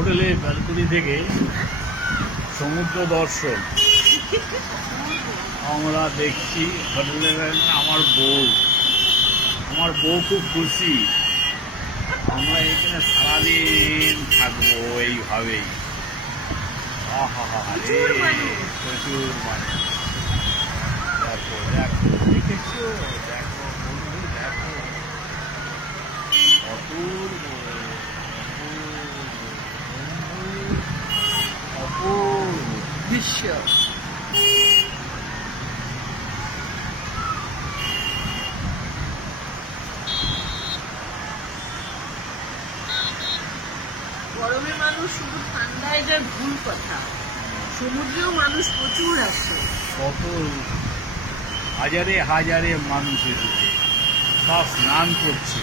হোটেলের ব্যালকনি থেকে সমুদ্র দর্শন আমরা দেখছি। হোটেলের আমার বউ খুব খুশি। আমরা এখানে সারাদিন থাকবো এইভাবেই। প্রচুর মানুষ। দেখো দেখো, দেখেছো? দেখো বন্ধু, দেখো অপূর্ব অপূর্ব দৃশ্য। গরমে মানুষ শুধু ঠান্ডায় যায় ভুল কথা, সমুদ্রেও মানুষ প্রচুর আসে। কত হাজারে হাজারে মানুষ এসেছে, সব স্নান করছে।